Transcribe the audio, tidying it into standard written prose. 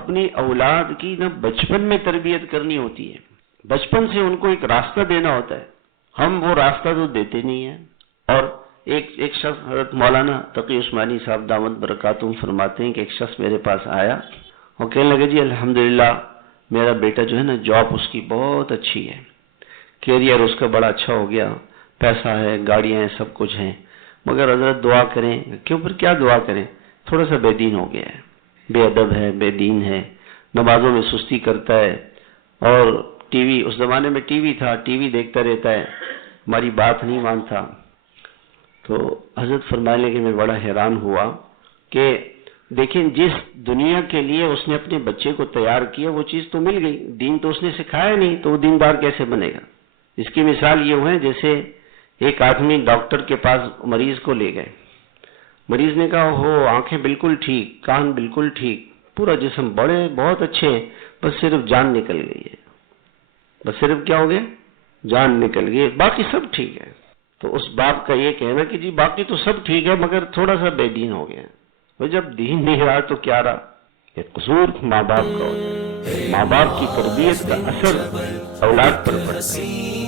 اپنی اولاد کی نا بچپن میں تربیت کرنی ہوتی ہے، بچپن سے ان کو ایک راستہ دینا ہوتا ہے. ہم وہ راستہ تو دیتے نہیں ہیں. اور ایک شخص حضرت مولانا تقی عثمانی صاحب دامت برکاتہم فرماتے ہیں کہ ایک شخص میرے پاس آیا اور کہنے لگے جی الحمدللہ میرا بیٹا جو ہے نا جاب اس کی بہت اچھی ہے، کیریئر اس کا بڑا اچھا ہو گیا، پیسہ ہے، گاڑیاں ہیں، سب کچھ ہیں، مگر حضرت دعا کریں. کیوں؟ پھر کیا دعا کریں؟ تھوڑا سا بے دین ہو گیا ہے، بے ادب ہے، بے دین ہے، نمازوں میں سستی کرتا ہے، اور ٹی وی، اس زمانے میں ٹی وی تھا، ٹی وی دیکھتا رہتا ہے، ہماری بات نہیں مانتا. تو حضرت فرمانے لگے میں بڑا حیران ہوا کہ دیکھیں جس دنیا کے لیے اس نے اپنے بچے کو تیار کیا وہ چیز تو مل گئی، دین تو اس نے سکھایا نہیں، تو وہ دیندار کیسے بنے گا؟ اس کی مثال یہ ہے جیسے ایک آدمی ڈاکٹر کے پاس مریض کو لے گئے، مریض نے کہا ہو آنکھیں بالکل ٹھیک، کان بالکل ٹھیک، پورا جسم بڑے بہت اچھے ہیں، بس صرف جان نکل گئی ہے. بس صرف کیا ہو گیا؟ جان نکل گئی، باقی سب ٹھیک ہے. تو اس باپ کا یہ کہنا کہ جی باقی تو سب ٹھیک ہے مگر تھوڑا سا بے دین ہو گیا. وہ جب دین نہیں رہا تو کیا رہا؟ یہ قصور ماں باپ کا ہوتا ہے. ماں باپ کی تربیت کا اثر اولاد پر پڑتا ہے.